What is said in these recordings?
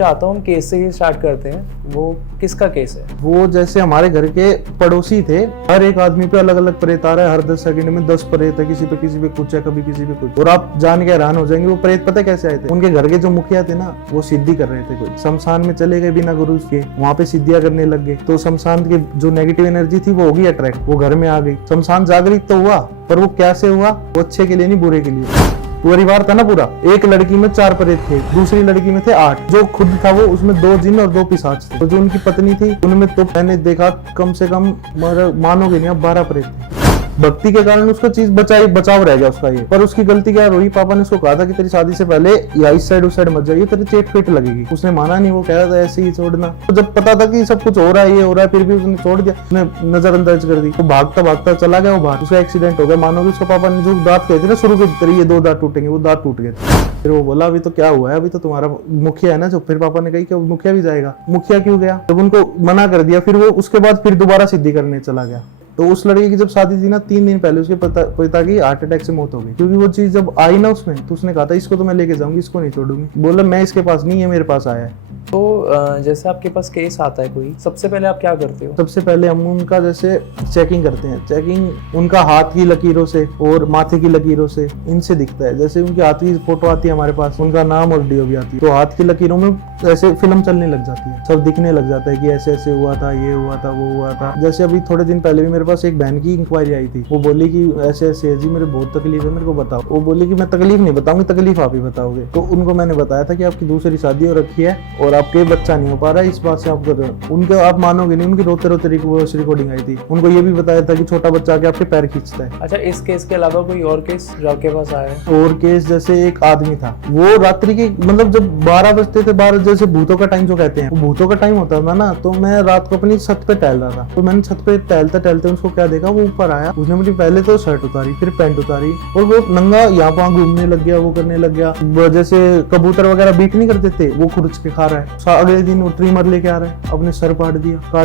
चाहता हूँ हम केस से ही स्टार्ट करते हैं। वो किसका केस है? वो जैसे हमारे घर के पड़ोसी थे। हर एक आदमी पे अलग अलग प्रेत आ रहा है, हर 10 सेकंड में 10 प्रेत है, किसी पे कुछ है, कभी किसी पे कुछ। और आप जान के हैरान हो जाएंगे वो प्रेत पता कैसे आए थे। उनके घर के जो मुखिया थे ना, वो सिद्धि कर रहे थे, कोई शमशान में चले गए बिना गुरु के, वहाँ पे सिद्धियां करने लग गए। तो शमशान की जो नेगेटिव एनर्जी थी वो होगी अट्रैक्ट, वो घर में आ गई। शमशान जागृत तो हुआ, पर वो कैसे हुआ, वो अच्छे के लिए नहीं बुरे के लिए। परिवार था ना पूरा, एक लड़की में 4 प्रेत थे, दूसरी लड़की में थे 8। जो खुद था वो, उसमें 2 जिन और 2 पिशाच थे। तो जो उनकी पत्नी थी उनमें तो मैंने देखा कम से कम मानोगे नहीं आप 12 प्रेत थे। भक्ति के कारण उसका चीज बचाव रह गया उसका ये। पर उसकी गलती क्या रही, पापा ने उसको कहा था कि तेरी शादी से पहले या इस साइड उस साइड मत जाइए, तेरी चेट पेट लगेगी। उसने माना नहीं, वो कह रहा था ऐसे ही छोड़ना। तो जब पता था कि सब कुछ हो रहा है, ये हो रहा है, फिर भी उसने छोड़ दिया, उसने नजरअंदाज कर दी। वो भागता भागता चला गया, वो बाहर, उसका एक्सीडेंट हो गया। मानोगे उसका पापा ने जो दांत कहे थे ना शुरू के, तेरे ये 2 दांत टूटेंगे, वो दांत टूट गए थे। फिर वो बोला अभी तो क्या हुआ है, अभी तो तुम्हारा मुखिया है ना जो। फिर पापा ने कही कि मुखिया भी जाएगा। मुखिया क्यों गया, जब उनको मना कर दिया, फिर वो उसके बाद फिर दोबारा सिद्धि करने चला गया। तो उस लड़के की जब शादी थी ना, 3 दिन पहले उसके पिता की हार्ट अटैक से मौत हो गई। क्योंकि वो चीज जब आई ना उसमें, तो उसने कहा था इसको तो मैं लेके जाऊंगी, इसको नहीं छोड़ूंगी। बोला मैं इसके पास नहीं है, मेरे पास आया है। तो जैसे आपके पास केस आता है कोई, सबसे पहले आप क्या करते हो? सबसे पहले हम उनका जैसे चेकिंग करते हैं। चेकिंग उनका हाथ की लकीरों से और माथे की लकीरों से, इनसे दिखता है। जैसे उनकी हाथ की फोटो आती है हमारे पास, उनका नाम और डीओ भी आती है, तो हाथ की लकीरों में ऐसे फिल्म चलने लग जाती है, सब दिखने लग जाता है कि ऐसे ऐसे हुआ था, ये हुआ था, वो हुआ था। जैसे अभी थोड़े दिन पहले भी मेरे पास एक बहन की इंक्वायरी आई थी। वो बोली कि ऐसे ऐसे है जी, मेरे बहुत तकलीफ है, मेरे को बताओ। वो बोली कि मैं तकलीफ नहीं बताऊंगी, तकलीफ आप ही बताओगे। तो उनको मैंने बताया था कि आपकी दूसरी शादी हो रखी है और आपके बच्चा नहीं हो पा रहा है, इस बात से आप कर रहे हो। उनके आप मानोगे नहीं, उनकी रोते रोते रिकॉर्डिंग आई थी। उनको ये भी बताया था कि छोटा बच्चा आके आपके पैर खींचता है। अच्छा, इस केस के अलावा कोई और केस जो आपके पास आया है? और केस जैसे एक आदमी था, वो रात्रि के मतलब जब 12 बजते थे, 12 जैसे भूतों का टाइम जो कहते हैं, वो भूतों का टाइम होता था ना, तो मैं रात को अपनी छत पे टहल रहा था। तो मैंने छत पे टहलते टहलते उसको क्या देखा, वो ऊपर आया, उसने मुझे पहले तो शर्ट उतारी, फिर पैंट उतारी, और वो नंगा यहाँ वहाँ घूमने लग गया, वो करने लग गया। जैसे कबूतर वगैरह बीट नहीं करते थे, वो खुरच के खा रहा है। अगले दिन वो ट्रिमर लेके आ रहा है, अपने सर काट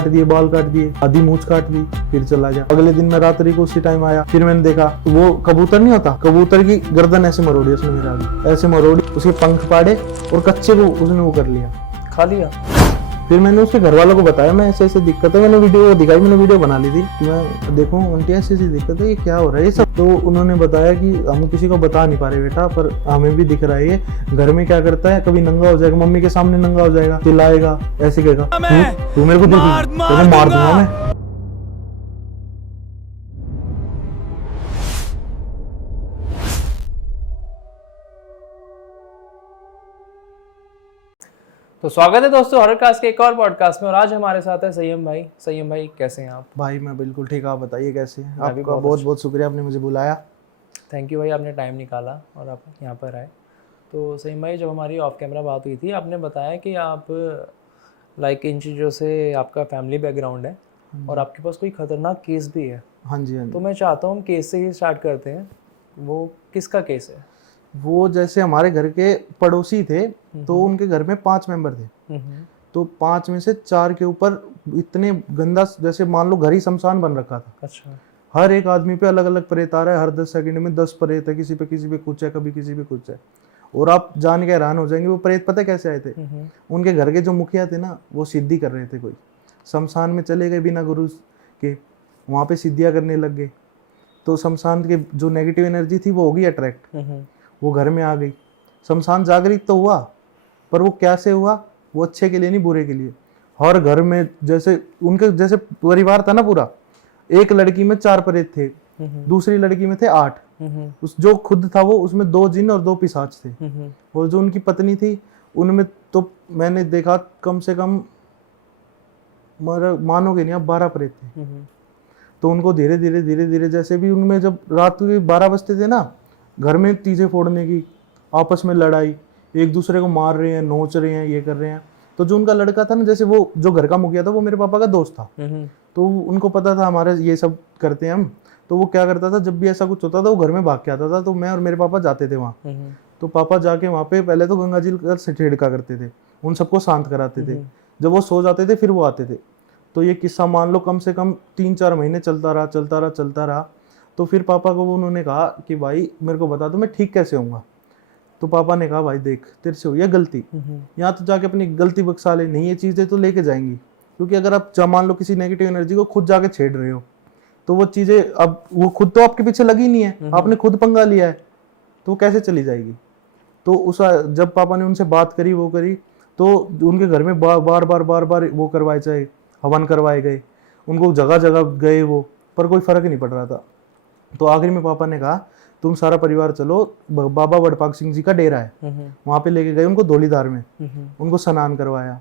दिए, बाल काट दिए, आधी मूंछ काट दी, फिर चला गया। अगले दिन मैं रात्रि को उसी टाइम आया, फिर मैंने देखा वो कबूतर नहीं होता, कबूतर की गर्दन ऐसे मरोड़ी उसने मेरे आगे, ऐसे मरोड़ी, उसके पंख फाड़े और कच्चे को उसने वो कर लिया, खा लिया। फिर मैंने उसके घर वालों को बताया मैं ऐसे ऐसे दिक्कत है, मैंने वीडियो दिखाई, मैंने वीडियो बना ली थी कि मैं देखूं आंटी ऐसी ऐसी दिक्कत है, ये क्या हो रहा है ये सब। तो उन्होंने बताया कि हम किसी को बता नहीं पा रहे बेटा, पर हमें भी दिख रहा है ये घर में क्या करता है, कभी नंगा हो जाएगा, मम्मी के सामने नंगा हो जाएगा, चिल्लाएगा, ऐसे कहेगा तू मेरे को देखी, मार दूंगा मैं। तो स्वागत है दोस्तों हॉररकास्ट के एक और पॉडकास्ट में, और आज हमारे साथ है संयम भाई। संयम भाई कैसे हैं आप? भाई मैं बिल्कुल ठीक, आप बताइए कैसे हैं? आपका बहुत बहुत शुक्रिया, आपने मुझे बुलाया। थैंक यू भाई, आपने टाइम निकाला और आप यहाँ पर आए। तो संयम भाई, जब हमारी ऑफ कैमरा बात हुई थी, आपने बताया कि आप लाइक इन चीज़ों से आपका फैमिली बैकग्राउंड है और आपके पास कोई खतरनाक केस भी है। हाँ जी, हाँ जी। तो मैं चाहता हूँ हम केस से ही स्टार्ट करते हैं। वो किसका केस है? वो जैसे हमारे घर के पड़ोसी थे, तो उनके घर में 5 मेंबर थे। तो 5 में से 4 के ऊपर इतने गंदा, जैसे मान लो घर ही शमशान बन रखा था। अच्छा। हर एक आदमी पे अलग अलग प्रेत आ रहा है, हर 10 सेकंड में 10 प्रेत है, किसी पे कुछ है, कभी किसी पे कुछ है। और आप जान के हैरान हो जाएंगे वो प्रेत पता कैसे आए थे। उनके घर के जो मुखिया थे ना, वो सिद्धि कर रहे थे, कोई शमशान में चले गए बिना गुरु के, वहाँ पे सिद्धियां करने लग गए। तो शमशान के जो नेगेटिव एनर्जी थी वो होगी अट्रैक्ट, वो घर में आ गई। शमशान जागृत तो हुआ, पर वो कैसे हुआ, वो अच्छे के लिए नहीं बुरे के लिए। हर घर में जैसे उनके जैसे परिवार था ना पूरा, एक लड़की में 4 प्रेत थे, दूसरी लड़की में थे 8। उस जो खुद था वो, उसमें 2 जिन और 2 पिशाच थे। और जो उनकी पत्नी थी उनमें तो मैंने देखा कम से कम मानोगे नहीं आप 12 प्रेत थे। तो उनको धीरे धीरे जैसे भी उनमें जब रात के 12 बजते थे ना, घर में चीजें फोड़ने की, आपस में लड़ाई, एक दूसरे को मार रहे हैं, नोच रहे हैं, ये कर रहे हैं। तो जो उनका लड़का था ना, जैसे वो जो घर का मुखिया था, वो मेरे पापा का दोस्त था। तो उनको पता था हमारे ये सब करते हैं हम। तो वो क्या करता था, जब भी ऐसा कुछ होता था वो घर में भाग के आता था। तो मैं और मेरे पापा जाते थे वहाँ। तो पापा जाके वहाँ पे पहले तो गंगा जी का छिड़का करते थे, उन सबको शांत कराते थे। जब वो सो जाते थे फिर वो आते थे। तो ये किस्सा मान लो कम से कम 3-4 महीने चलता रहा। तो फिर पापा को उन्होंने कहा कि भाई मेरे को बता दो मैं ठीक कैसे होऊंगा। तो पापा ने कहा भाई देख तेरे से हुई है गलती, यहाँ तो जाके अपनी गलती बख्शा ले, नहीं ये चीज़ें तो लेके जाएंगी, क्योंकि अगर आप मान लो किसी नेगेटिव एनर्जी को खुद जाके छेड़ रहे हो तो वो चीज़ें अब वो खुद तो आपके पीछे लगी नहीं है, आपने खुद पंगा लिया है, तो वो कैसे चली जाएगी। तो उस जब पापा ने उनसे बात करी वो करी तो उनके घर में बार बार वो करवाए, चाहे हवन करवाए गए, उनको जगह जगह गए वो, पर कोई फर्क नहीं पड़ रहा था। तो आखिर में पापा ने कहा तुम सारा परिवार चलो, बाबा वडपाग सिंह जी का डेरा है, वहां पे लेके गए उनको धौलीधार में, उनको स्नान करवाया।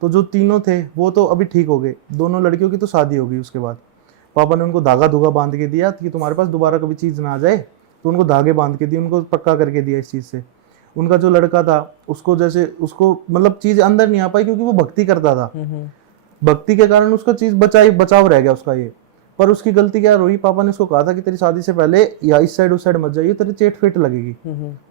तो जो तीनों थे वो तो अभी ठीक हो गए, दोनों लड़कियों की तो शादी हो गई। उसके बाद पापा ने उनको धागा धुगा बांध के दिया कि तुम्हारे पास दोबारा कभी चीज ना आ जाए, तो उनको धागे बांध के दिए, उनको पक्का करके दिया इस चीज से। उनका जो लड़का था उसको जैसे उसको मतलब चीज अंदर नहीं आ पाई, क्योंकि वो भक्ति करता था, भक्ति के कारण उसका चीज बचाव रह गया उसका ये। पर उसकी गलती क्या रही, पापा ने उसको कहा था कि तेरी शादी से पहले या इस साइड उस साइड मत जाइए, तेरी चेट फेट लगेगी।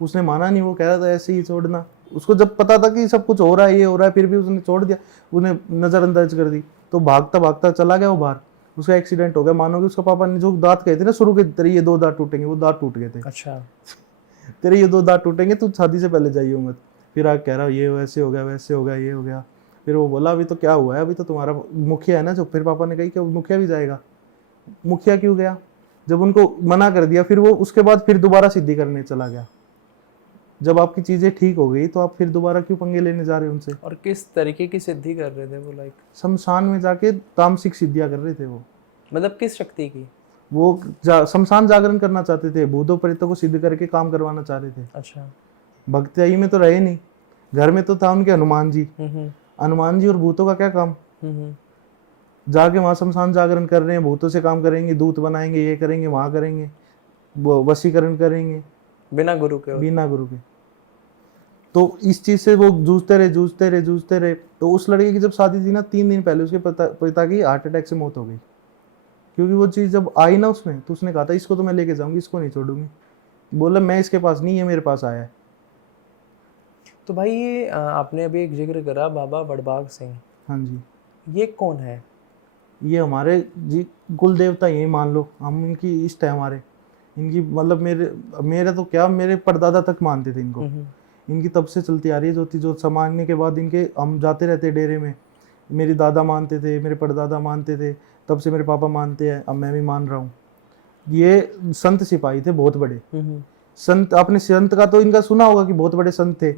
उसने माना नहीं, वो कह रहा था ऐसे ही छोड़ना। उसको जब पता था कि सब कुछ हो रहा है, ये हो रहा है, फिर भी उसने छोड़ दिया, उन्हें नजरअंदाज कर दी। तो भागता भागता चला गया वो बाहर, उसका एक्सीडेंट हो गया। मानोगे उसका पापा ने जो दांत कहे थे ना शुरू के, तेरे ये 2 दांत टूटेंगे, वो दांत टूट गए थे। अच्छा, तेरे ये 2 दांत टूटेंगे, तू शादी से पहले जाइए मत। फिर आग कह रहा ये वैसे हो गया, वैसे हो गया, ये हो गया। फिर वो बोला अभी तो क्या हुआ है, अभी तो तुम्हारा मुखिया है ना जो। फिर पापा ने कही कि मुखिया भी जाएगा। मुखिया क्यों गया, जब उनको मना कर दिया फिर वो उसके बाद फिर दोबारा सिद्धि करने चला गया। जब आपकी चीजें ठीक हो गई तो आप फिर दोबारा क्यों पंगे लेने जा रहे हैं उनसे। और किस तरीके की सिद्धि कर रहे थे वो? लाइक शमशान में जाके तामसिक सिद्धियां कर रहे थे वो। मतलब किस शक्ति की? वो शमशान जागरण करना चाहते थे, भूतों प्रेतों को सिद्ध करके काम करवाना चाह रहे थे। अच्छा, भक्ति में तो रहे नहीं, घर में तो था उनके हनुमान जी। हनुमान जी और भूतों का क्या काम, जाके वहां शमशान जागरण कर रहे हैं, भूतों से काम करेंगे, दूत बनाएंगे, ये करेंगे, वहां करेंगे, वशीकरण करेंगे बिना गुरु के। बिना गुरु के। तो इस चीज से वो जूझते रहे। तो उस लड़के की जब शादी थी ना, 3 दिन पहले उसके पिता की हार्ट अटैक से मौत हो गई। क्योंकि वो चीज जब आई ना उसमें, तो उसने कहा था इसको तो मैं लेके जाऊंगी, इसको नहीं छोड़ूंगी। बोला मैं इसके पास नहीं, ये मेरे पास आया है। तो भाई ये आपने अभी एक जिक्र करा बाबा वडभाग सिंह। हाँ जी, ये कौन है? ये हमारे जी कुल देवता यही मान लो, हम इनकी इष्ट है हमारे। इनकी मतलब मेरे तो क्या, मेरे परदादा तक मानते थे इनको। इनकी तब से चलती आ रही है ज्योति जोत समाने के बाद इनके हम जाते रहते डेरे में। मेरे दादा मानते थे, मेरे परदादा मानते थे, तब से मेरे पापा मानते हैं, अब मैं भी मान रहा हूँ। ये संत सिपाही थे बहुत बड़े संत। आपने संत का तो इनका सुना होगा कि बहुत बड़े संत थे,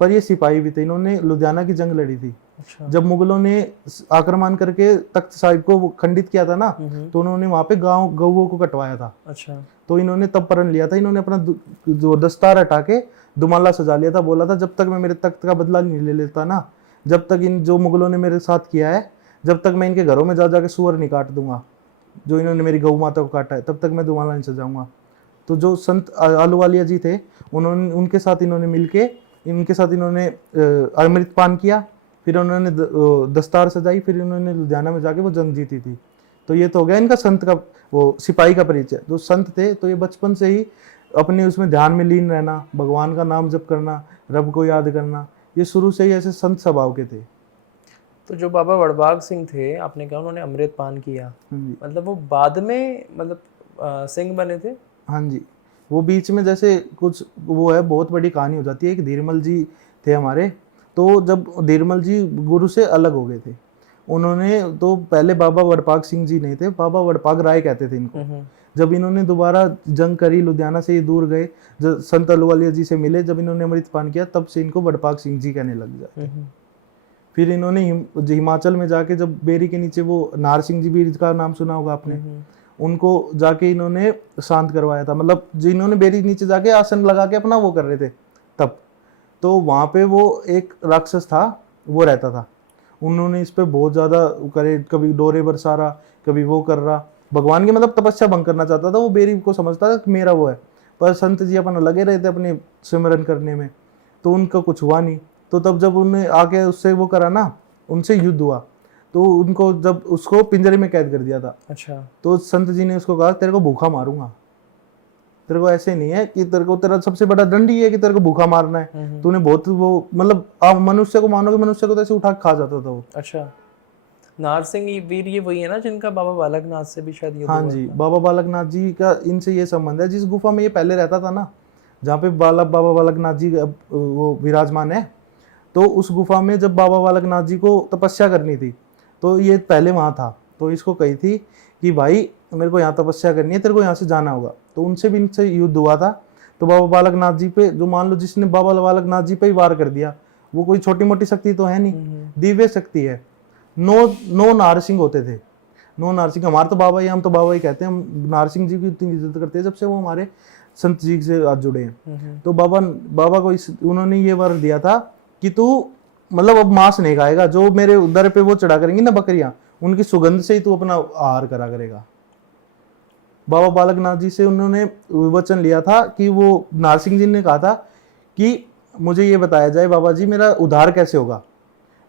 पर ये सिपाही भी थे। इन्होंने लुधियाना की जंग लड़ी थी। अच्छा। जब मुगलों ने आक्रमण करके तख्त साहिब को खंडित किया था ना, तो उन्होंने वहां पे गौओं को कटवाया था। अच्छा। तो इन्होंने तब प्रण लिया था, इन्होंने अपना जो दस्तार हटा के दुमाला सजा लिया था। बोला था जब तक मैं मेरे तख्त का बदला नहीं ले लेता ना, जब तक इन जो मुगलों ने मेरे साथ किया है, जब तक मैं इनके घरों में जा जाके सुअर नहीं काट दूंगा, जो इन्होंने मेरी गौ माता को काटा है, तब तक मैं दुमाला नहीं सजाऊंगा। तो जो संत आलूवालिया जी थे, उन्होंने उनके साथ इन्होंने मिलके इनके साथ इन्होंने अमृत पान किया, फिर उन्होंने दस्तार सजाई, फिर उन्होंने लुधियाना में जाके वो जंग जीती थी। तो ये तो हो गया इनका संत का, वो सिपाही का परिचय। जो संत थे तो ये बचपन से ही अपने उसमें ध्यान में लीन रहना, भगवान का नाम जप करना, रब को याद करना, ये शुरू से ही ऐसे संत स्वभाव के थे। तो जो बाबा वडभाग सिंह थे, आपने कहा उन्होंने अमृत पान किया, मतलब वो बाद में मतलब सिंह बने थे? हाँ जी, वो बीच में जैसे कुछ वो है, बहुत बड़ी कहानी हो जाती है कि धीरमल जी थे हमारे। तो जब धीरमल जी गुरु से अलग हो गए थे, उन्होंने तो पहले बाबा वडभाग सिंह जी नहीं थे, बाबा वडभाग राय कहते थे इनको। जब इन्होंने दोबारा जंग करी, लुधियाना से ये दूर गए, जब संत अहलुवालिया जी से मिले, जब इन्होंने अमृत पान किया, तब से इनको वडभाग सिंह जी कहने लग जाते। फिर इन्होंने हिमाचल में जाके, जब बेरी के नीचे वो नारसिंह जी बीर का नाम सुना होगा आपने, उनको जाके इन्होंने शांत करवाया था। मतलब जिन्होंने बेरी नीचे जाके आसन लगा के अपना वो कर रहे थे तब, तो वहां पे वो एक राक्षस था, वो रहता था। उन्होंने इस पे बहुत ज्यादा करे, कभी डोरे बरसा रहा, कभी वो कर रहा, भगवान की मतलब तपस्या भंग करना चाहता था। वो बेरी को समझता था कि मेरा वो है, पर संत जी अपना लगे रहे थे अपने सिमरन करने में, तो उनका कुछ हुआ नहीं। तो तब जब उन्हें आके उससे वो करा ना, उनसे युद्ध हुआ, तो उनको जब उसको पिंजरे में कैद कर दिया था। अच्छा। तो संत जी ने उसको कहा तेरे को भूखा मारूंगा, तेरे को ऐसे नहीं है कि तेरे को, तेरा सबसे बड़ा दंड ही है कि तेरे को भूखा मारना है। तूने बहुत वो मतलब आप मनुष्य को मानोगे, मनुष्य को तो ऐसे उठा खा जाता था वो। अच्छा। नारसिंह वीर ये वही है ना जिनका बाबा बालकनाथ से भी शायद? हाँ जी, बाबा बालकनाथ जी का इनसे ये संबंध है। जिस गुफा में ये पहले रहता था ना, जहाँ पे बाबा बालकनाथ जी वो विराजमान है। तो उस गुफा में जब बाबा बालकनाथ जी को तपस्या करनी थी तो ये पहले वहाँ था, तो इसको कही थी कि भाई मेरे को यहाँ तपस्या करनी है, तेरे को यहाँ से जाना होगा। तो उनसे भी इनसे युद्ध हुआ था। तो बाबा बालकनाथ जी पे, जो मान लो जिसने बाबा बालकनाथ जी पे ही वार कर दिया, वो कोई छोटी मोटी शक्ति तो है नहीं, दिव्य शक्ति है। नो नारसिंह होते थे, नो नारसिंह। हमारे तो बाबा ही, हम तो बाबा ही कहते हैं। हम नारसिंह जी की इतनी इज्जत करते हैं जब से वो हमारे संत जी से आज जुड़े हैं। तो बाबा को उन्होंने ये वर दिया था कि तू मतलब अब मांस नहीं खाएगा, जो मेरे उदर पे वो चढ़ा करेंगी ना बकरियां, उनकी सुगंध से ही तू अपना आहार करा करेगा। बाबा बालकनाथ जी से उन्होंने वचन लिया था कि वो नारसिंह जी ने कहा था कि मुझे ये बताया जाए बाबा जी, मेरा उद्धार कैसे होगा,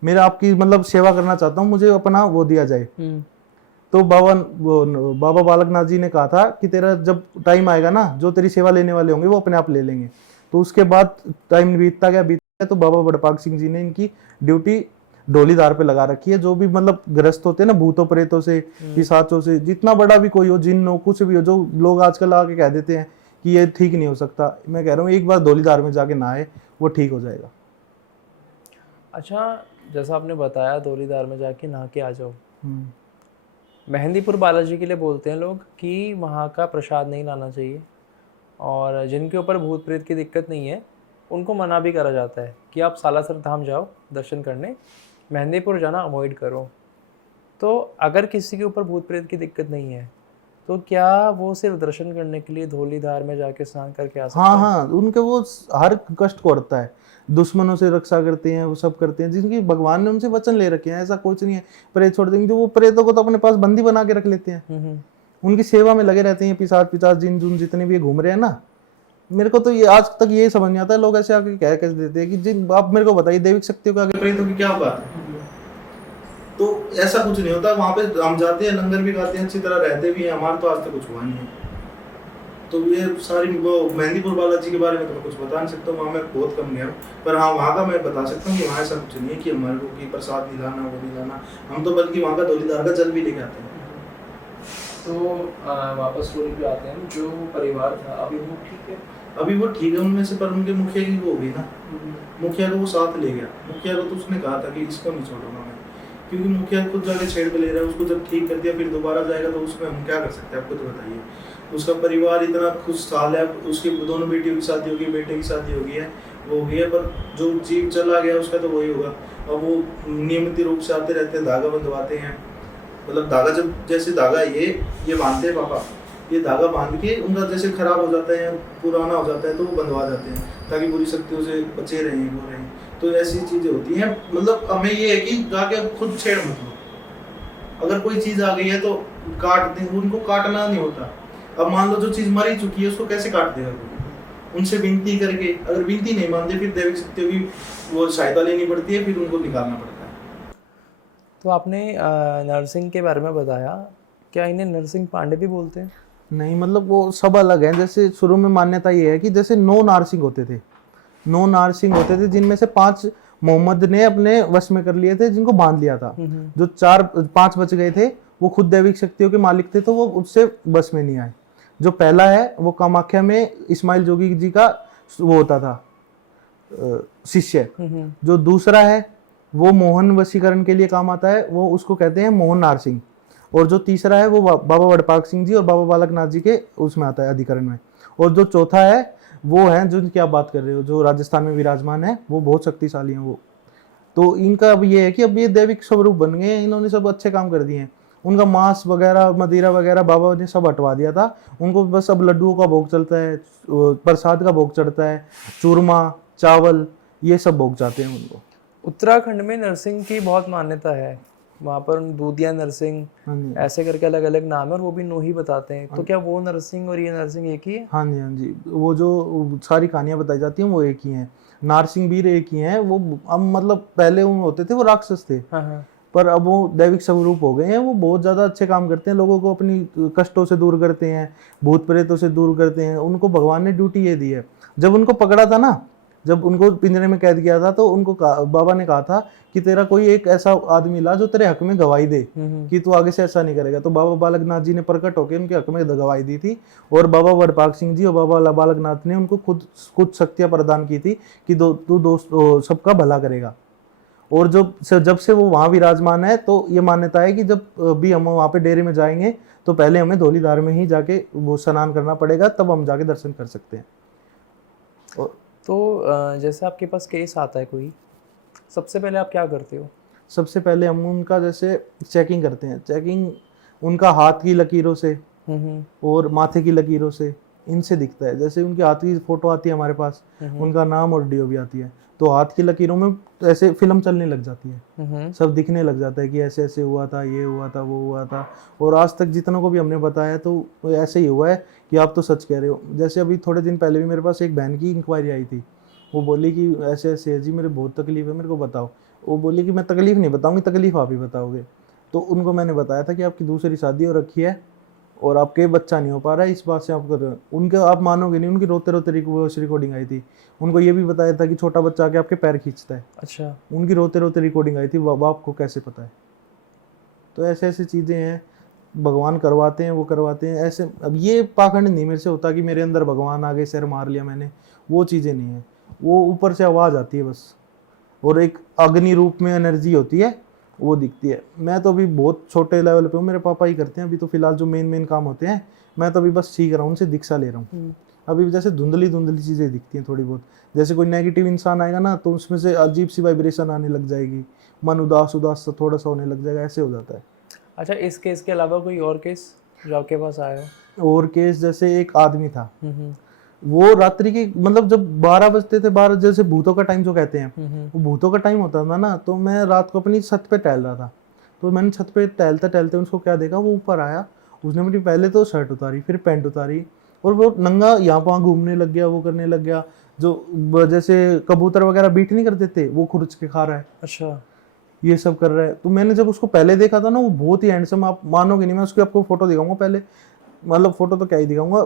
मेरा आपकी मतलब सेवा करना चाहता हूँ, मुझे अपना वो दिया जाए। तो बाबा बालकनाथ जी ने कहा था कि तेरा जब टाइम आएगा ना, जो तेरी सेवा लेने वाले होंगे वो अपने आप ले लेंगे। तो उसके बाद टाइम बीतता गया, तो बाबा बड़पाग सिंह जी ने इनकी ड्यूटी डोलीदार पे लगा रखी है। जो भी मतलब ग्रस्त होते हैं ना भूतों प्रेतों से, पिशाचों से, जितना बड़ा भी कोई हो, जिन हो, कुछ भी हो, जो लोग आजकल आके कह देते हैं कि ये ठीक नहीं हो सकता, मैं कह रहा हूँ एक बार डोलीदार में जाके नहाए, वो ठीक हो जाएगा। अच्छा, जैसा आपने बताया डोलीदार में जाके नहा के आ जाओ। मेहंदीपुर बालाजी के लिए बोलते हैं लोग कि वहाँ का प्रसाद नहीं लाना चाहिए, और जिनके ऊपर भूत प्रेत की दिक्कत नहीं है उनको मना भी करा जाता है कि आप सालासर धाम जाओ दर्शन करने, मेहंदीपुर जाना अवॉइड करो। तो अगर किसी के ऊपर भूत प्रेत की दिक्कत नहीं है तो क्या वो सिर्फ दर्शन करने के लिए धौलीधार में जाके स्नान करके आ सकते हैं? हाँ, उनके वो हर कष्ट को हरता है, दुश्मनों से रक्षा करते हैं, वो सब करते हैं, जिनकी भगवान ने उनसे वचन ले रखे हैं। ऐसा कुछ नहीं है प्रेत छोड़ देंगे, वो प्रेतों को तो अपने पास बंदी बना के रख लेते हैं, उनकी सेवा में लगे रहते हैं। पिशाच जिन जुन जितने भी घूम रहे हैं ना, मेरे को तो ये आज तक ये समझ नहीं आता है, लोग ऐसे आके कह कैसे देते हैं कि जिन आप मेरे को बताइए दैविक शक्तियों के आगे प्रेतों की क्या बात है। तो ऐसा कुछ नहीं होता। वहाँ पे हम जाते हैं, लंगर भी खाते हैं, अच्छी तरह रहते भी हैं, हमारा तो आज तक कुछ हुआ नहीं है। तो ये सारी वो मेहंदीपुर बालाजी के बारे में तो मैं कुछ बता नहीं सकता हूँ, वहाँ मैं बहुत कम गया हूँ। पर हाँ, वहाँ का मैं बता सकता हूँ कि वहाँ ऐसा कुछ नहीं है कि हमारे को कि प्रसाद नहीं लाना, वो नहीं लाना। हम तो बल्कि वहाँ का डोलीदार का जल भी लेके आते हैं। तो वापस स्टोरी पे आते हैं। जो परिवार था अभी वो ठीक है? अभी वो ठीक है उनमें से, पर उनके मुखिया की वो हो गई ना, मुखिया को वो साथ ले गया। मुखिया को तो उसने कहा था कि इसको नहीं छोड़ूंगा मैं, क्योंकि मुखिया खुद जाके छेड़ पे ले रहा है। उसको जब ठीक कर दिया फिर दोबारा जाएगा तो उसमें हम क्या कर सकते हैं, आप खुद बताइए। उसका परिवार इतना खुशहाल है, उसकी दोनों बेटियों की शादी होगी, बेटे की शादी होगी है, वो हो गई है, पर जो जीव चला गया उसका तो वही होगा। और वो नियमित रूप से आते रहते हैं, धागा बंधवाते हैं। मतलब धागा जब जैसे धागा ये बांधते हैं पापा, ये धागा बांध के उनका जैसे खराब हो जाता है, पुराना हो जाता है, तो वो बंधवा जाते हैं ताकि बुरी शक्तियों से बचे रहें, वो रहें। तो ऐसी चीजें होती हैं। मतलब हमें ये है कि जाके खुद छेड़ मत लो। अगर कोई चीज आ गई है तो काट दे, उनको काटना नहीं होता। अब मान लो जो चीज मर ही चुकी है उसको कैसे काट देगा कोई? उनसे विनती करके, अगर विनती नहीं मानते फिर दैविक शक्तियों की वो सहायता लेनी पड़ती है, फिर उनको निकालना पड़ता है। तो आपने नरसिंह के बारे में बताया, क्या इन्हें नरसिंह पांडे भी बोलते हैं? नहीं, मतलब वो सब अलग है। जैसे शुरू में मान्यता ये है कि जैसे 9 नारसिंह होते थे, 9 नारसिंह होते थे, जिनमें से 5 मोहम्मद ने अपने वश में कर लिए थे, जिनको बांध लिया था। जो 5 बच गए थे वो खुद दैविक शक्तियों के मालिक थे, तो वो उससे बस में नहीं आए। जो पहला है वो कामाख्या में इस्माइल जोगी जी का वो होता था शिष्य। जो दूसरा है वो मोहन वशीकरण के लिए काम आता है, वो उसको कहते हैं मोहन नारसिंह। और जो तीसरा है वो बाबा बड़पाग सिंह जी और बाबा बालकनाथ जी के उसमें आता है, अधिकरण में। और जो चौथा है वो है जो इनकी आप बात कर रहे हो, जो राजस्थान में विराजमान है, वो बहुत शक्तिशाली हैं वो। तो इनका अब ये है कि अब ये दैविक स्वरूप बन गए हैं, इन्होंने सब अच्छे काम कर दिए हैं। उनका मांस वगैरह, मदिरा वगैरह बाबा ने सब हटवा दिया था। उनको बस अब लड्डुओं का भोग चलता है, प्रसाद का भोग चढ़ता है, चूरमा, चावल, ये सब भोग जाते हैं उनको। उत्तराखंड में नरसिंह की बहुत मान्यता है, वहाँ पर दूधिया नरसिंह ऐसे करके अलग अलग नाम है, और वो भी 9 ही बताते हैं। तो क्या वो नरसिंह और ये नरसिंह एक ही है? हाँ जी, वो जो सारी कहानियां बताई जाती हैं वो एक ही हैं। नारसिंह वीर एक ही हैं। वो अब मतलब पहले उन होते थे वो राक्षस थे, पर अब वो दैविक स्वरूप हो गए हैं। वो बहुत ज्यादा अच्छे काम करते हैं, लोगों को अपनी कष्टों से दूर करते हैं, भूत प्रेतों से दूर करते हैं। उनको भगवान ने ड्यूटी ये दी है। जब उनको पकड़ा था ना जब उनको पिंजरे में कैद किया था तो उनको बाबा ने कहा था कि तेरा कोई एक ऐसा आदमी ला जो तेरे हक में गवाही दे कि तू आगे से ऐसा नहीं करेगा। तो बाबा बालक नाथ जी ने प्रकट होकर उनके हक में गवाही दी थी और बाबा वडपाग सिंह जी और बाबा बालक नाथ ने उनको खुद कुछ शक्तियां प्रदान की थी कि तू दोस्त सबका भला करेगा। और जब से वो वहां विराजमान है तो ये मान्यता है कि जब भी हम वहां पे डेरे में जाएंगे तो पहले हमें धौलीधार में ही जाके वो स्नान करना पड़ेगा, तब हम जाके दर्शन कर सकते हैं। तो जैसे आपके पास केस आता है कोई, सबसे पहले आप क्या करते हो? सबसे पहले हम उनका जैसे चेकिंग करते हैं। चेकिंग उनका हाथ की लकीरों से और माथे की लकीरों से, इनसे दिखता है। जैसे उनके हाथ की फोटो आती है हमारे पास, उनका नाम और डीओ भी आती है, तो हाथ की लकीरों में ऐसे फिल्म चलने लग जाती है, सब दिखने लग जाता है कि ऐसे ऐसे हुआ था, ये हुआ था, वो हुआ था। और आज तक जितनों को भी हमने बताया तो ऐसे ही हुआ है कि आप तो सच कह रहे हो। जैसे अभी थोड़े दिन पहले भी मेरे पास एक बहन की इंक्वायरी आई थी, वो बोली कि ऐसे ऐसे है जी, मेरे बहुत तकलीफ है, मेरे को बताओ। वो बोली कि मैं तकलीफ नहीं बताऊंगी, तकलीफ आप ही बताओगे। तो उनको मैंने बताया था कि आपकी दूसरी शादी हो रखी है और आपके बच्चा नहीं हो पा रहा है, इस बात से आप कर रहे हो। उनके आप मानोगे नहीं, उनकी रोते रोते रिकॉर्डिंग आई थी। उनको ये भी बताया था कि छोटा बच्चा आके आपके पैर खींचता है। अच्छा। उनकी रोते रोते रिकॉर्डिंग आई थी, बाप को कैसे पता है। तो ऐसे ऐसी चीज़ें हैं, भगवान करवाते हैं, वो करवाते हैं ऐसे। अब ये पाखंड नहीं मेरे से होता कि मेरे अंदर भगवान आ गए, सिर मार लिया मैंने, वो चीज़ें नहीं है। वो ऊपर से आवाज़ आती है बस, और एक अग्नि रूप में एनर्जी होती है, वो दिखती है। मैं तो अभी बहुत छोटे लेवल पे हूँ, मेरे पापा ही करते हैं अभी तो फिलहाल जो मेन काम होते हैं। मैं तो अभी बस सीख रहा हूँ, उनसे दीक्षा ले रहा हूँ। अभी भी जैसे धुंधली चीज़ें दिखती हैं थोड़ी बहुत। जैसे कोई नेगेटिव इंसान आएगा ना तो उसमें से अजीब सी वाइब्रेशन आने लग जाएगी, मन उदास सा थोड़ा सा होने लग जाएगा, ऐसे हो जाता है। अच्छा, इस केस के अलावा कोई और केस जो आपके पास आया हो? और केस जैसे एक आदमी था, वो रात्रि की मतलब जब 12 बजते थे, 12 जैसे भूतों का टाइम जो कहते हैं, वो भूतों का टाइम होता था ना, तो मैं रात को अपनी छत पे टहल रहा था। तो मैंने छत पे टहलते टहलते उसको क्या देखा, वो ऊपर आया, उसने मेरी पहले तो शर्ट उतारी, फिर पैंट उतारी, और वो नंगा यहाँ वहाँ घूमने लग गया, वो करने लग गया। जो जैसे कबूतर वगैरह बीट नहीं करते थे, वो खुरच के खा रहा है। अच्छा। ये सब कर रहा है। तो मैंने जब उसको पहले देखा था ना, वो बहुत ही हैंडसम, आप मानोगे नहीं, मैं उसकी आपको फोटो दिखाऊंगा पहले, मतलब फोटो तो क्या ही दिखाऊंगा।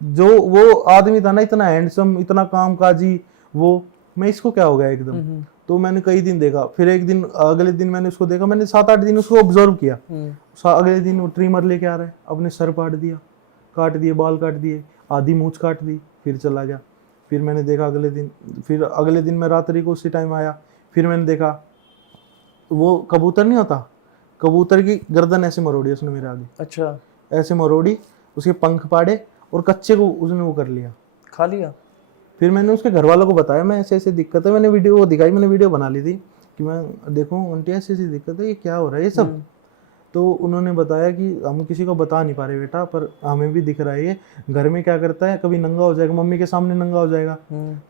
जो वो आदमी था ना, इतना हैंडसम, इतना कामकाजी, वो मैं इसको क्या हो गया एकदम। तो मैंने कई दिन देखा, फिर एक दिन अगले दिन मैंने उसको देखा, मैंने 7-8 दिन उसको ऑब्जर्व किया। अगले दिन वो ट्रिमर लेके आ रहा है, अपने सर काट दिया, काट दिए, बाल काट दिए, आधी मूछ काट दी, फिर चला गया। फिर मैंने देखा अगले दिन, फिर अगले दिन मैं रात्रि को उसी टाइम आया, फिर मैंने देखा वो कबूतर नहीं होता, कबूतर की गर्दन ऐसे मरोड़ी उसने मेरे आगे। अच्छा। ऐसे मरोड़ी, उसके पंख पाड़े और कच्चे को उसने वो कर लिया, खा लिया। फिर मैंने उसके घर वालों को बताया, मैं ऐसे ऐसे दिक्कत है, मैंने वीडियो दिखाई, मैंने वीडियो बना ली थी कि मैं देखो आंटी ऐसी ऐसी दिक्कत है, ये क्या हो रहा है ये सब। तो उन्होंने बताया कि हम किसी को बता नहीं पा रहे बेटा, पर हमें भी दिख रहा है ये घर में क्या करता है, कभी नंगा हो जाएगा, मम्मी के सामने नंगा हो जाएगा,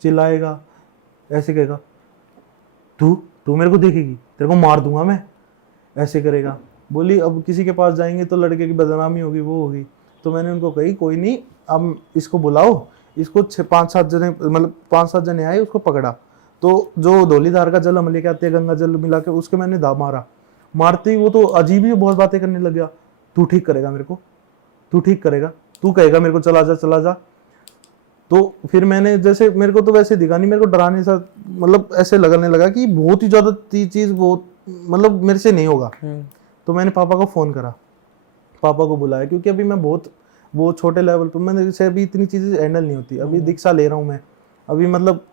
चिल्लाएगा, ऐसे कहेगा तू मेरे को देखेगी, तेरे को मार दूंगा मैं, ऐसे करेगा। बोली अब किसी के पास जाएंगे तो लड़के की बदनामी होगी, वो होगी। तो मैंने उनको कही कोई नहीं, अब इसको बुलाओ, इसको 5-7 जने, मतलब 5-7 जने आए, उसको पकड़ा। तो जो धौलीधार का जल हम लेके आते हैं, गंगा जल मिला के, उसके मैंने मारा। मारते ही वो तो अजीब ही बहुत बातें करने लग गया, तू ठीक करेगा मेरे को, तू ठीक करेगा, तू कहेगा मेरे को चला जा चला जा। तो फिर मैंने जैसे, मेरे को तो वैसे दिखा नहीं, मेरे को डराने सा मतलब ऐसे लगने लगा कि बहुत ही ज्यादा चीज बहुत मतलब मेरे से नहीं होगा। तो मैंने पापा को फोन करा, पापा को बुलाया, क्योंकि अभी मैं बहुत वो छोटे लेवल पे, मैंने से अभी इतनी चीजें हैंडल नहीं होती, अभी दीक्षा ले रहा हूँ मैं, अभी मतलब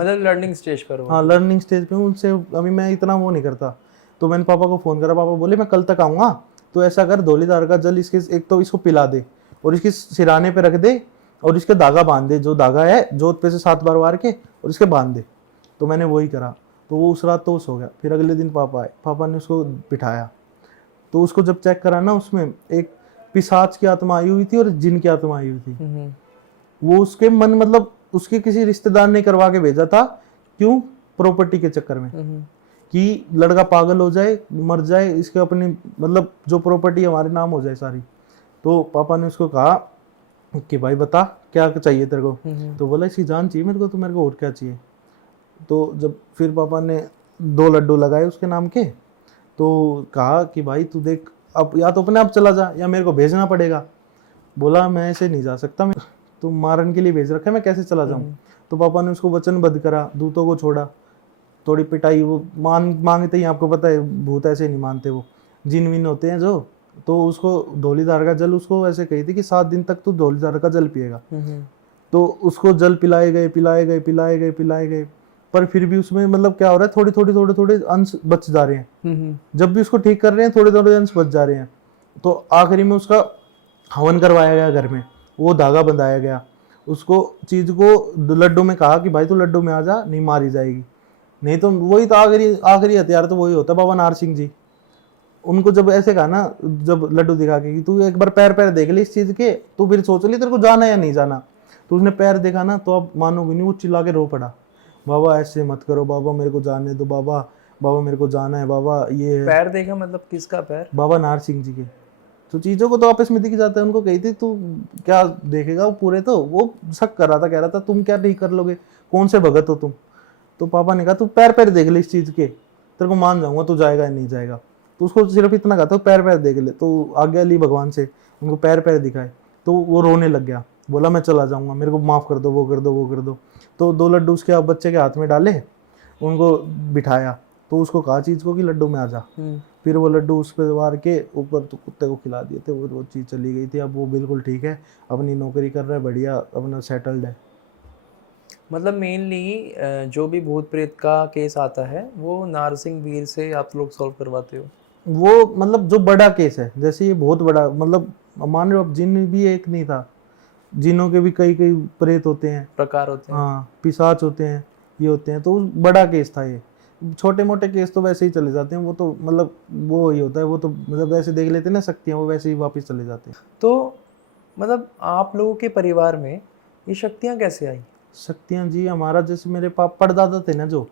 लर्निंग स्टेज पर हूँ। हाँ, लर्निंग स्टेज पे हूँ, उनसे अभी मैं इतना वो नहीं करता। तो मैंने पापा को फोन करा, पापा बोले मैं कल तक आऊंगा, तो ऐसा कर धौलीधार का जल इसके एक तो इसको पिला दे और इसके सिराने पे रख दे और इसके धागा बांध दे, जो धागा है जोत पे से 7 बार वार के और इसके बांध दे। तो मैंने वही करा, तो वो उस रात तो उस हो गया। फिर अगले दिन पापा आए, पापा ने उसको बिठाया, तो उसको जब चेक करा ना, उसमें एक पिशाच की आत्मा आई हुई थी और जिन की आत्मा आई हुई थी। वो उसके मन मतलब उसके किसी रिश्तेदार ने करवा के भेजा था, क्यों, प्रॉपर्टी के चक्कर में, कि लड़का पागल हो जाए, मर जाए, इसके अपनी मतलब जो प्रॉपर्टी हमारे नाम हो जाए सारी। तो पापा ने उसको कहा कि भाई बता क्या चाहिए तेरे को। तो बोला इसकी जान चाहिए मेरे को, तो मेरे को और क्या चाहिए। तो जब फिर पापा ने 2 लड्डू लगाए उसके नाम के, तो कहा कि भाई तू देख, अब या तो अपने आप चला जा या मेरे को भेजना पड़ेगा। बोला मैं ऐसे नहीं जा सकता, मैं तो मारन के लिए भेज रखा है, मैं कैसे चला जाऊं। तो पापा ने उसको वचनबद्ध करा, दूतों को छोड़ा, थोड़ी पिटाई, वो मांगते ही, आपको पता है भूत ऐसे नहीं मानते, वो जिन विन होते हैं जो, तो उसको धौलीधार का जल, उसको ऐसे कही थी कि 7 दिन तक तू धौलीधार का जल पिएगा। तो उसको जल पिलाए गए पिलाए गए पिलाए गए पिलाए गए, पर फिर भी उसमें मतलब क्या हो रहा है, थोड़े थोड़े अंश बच जा रहे हैं। जब भी उसको ठीक कर रहे हैं थोड़े थोड़े अंश बच जा रहे हैं। तो आखिरी में उसका हवन करवाया गया घर में, वो धागा बंधाया गया, उसको चीज को लड्डू में कहा कि भाई तू लड्डू में आ जा, नहीं मारी जाएगी। नहीं तो वही तो आखिरी हथियार तो वही होता है। बाबा नार सिंह जी, उनको जब ऐसे कहा ना, जब लड्डू दिखा के कि तू एक बार पैर देख ले इस चीज के, तू फिर सोच ली तेरे को जाना या नहीं जाना। तो उसने पैर देखा ना, तो अब मानोगे नहीं, वो चिल्ला के रो पड़ा, बाबा ऐसे मत करो, बाबा मेरे को जाने दो, बाबा बाबा मेरे को जाना है, बाबा ये है। पैर देखा मतलब किसका पैर? बाबा नार सिंह जी के। तो चीजों को तो आपस में दिख जाता है। उनको कही थी तू क्या देखेगा, वो पूरे तो वो शक कर रहा था, कह रहा था तुम क्या ठीक कर लोगे, कौन से भगत हो तुम। तो पापा ने कहा तू पैर देख ले इस चीज के, तेरे को मान जाऊंगा तू जाएगा या नहीं जाएगा। तो उसको सिर्फ इतना कहा था पैर देख ले। तो आज्ञा ली भगवान से, उनको पैर दिखाए, तो वो रोने लग गया, बोला मैं चला जाऊंगा, मेरे को माफ कर दो, वो कर दो वो कर दो। तो 2 लड्डू उसके बच्चे के हाथ में डाले, उनको बिठाया, तो उसको कहा चीज को कि लड्डू में आ जा। फिर वो लड्डू उस पर वार के ऊपर तो कुत्ते को खिला दिए थे, वो चीज चली गई थी। अब वो बिल्कुल ठीक है, अपनी नौकरी कर रहा है, बढ़िया अपना सेटल्ड है। मतलब मेनली जो भी भूत प्रेत का केस आता है वो नारसिंह वीर से आप लोग सॉल्व करवाते हो? वो मतलब जो बड़ा केस है, जैसे ये बहुत बड़ा, मतलब मान लो अब जिन भी एक नहीं था, जिनों के भी कई प्रेत होते हैं, प्रकार होते हैं। हाँ, पिशाच होते हैं, ये होते हैं। तो बड़ा केस था ये। छोटे मोटे केस तो वैसे ही चले जाते हैं, वो तो मतलब वो ही होता है, वो तो मतलब वैसे देख लेते हैं ना शक्तियाँ, वो वैसे ही वापस चले जाते हैं। तो मतलब आप लोगों के परिवार में ये शक्तियाँ कैसे आई? शक्तियाँ जी, हमारा जैसे मेरे परदादा थे ना जो,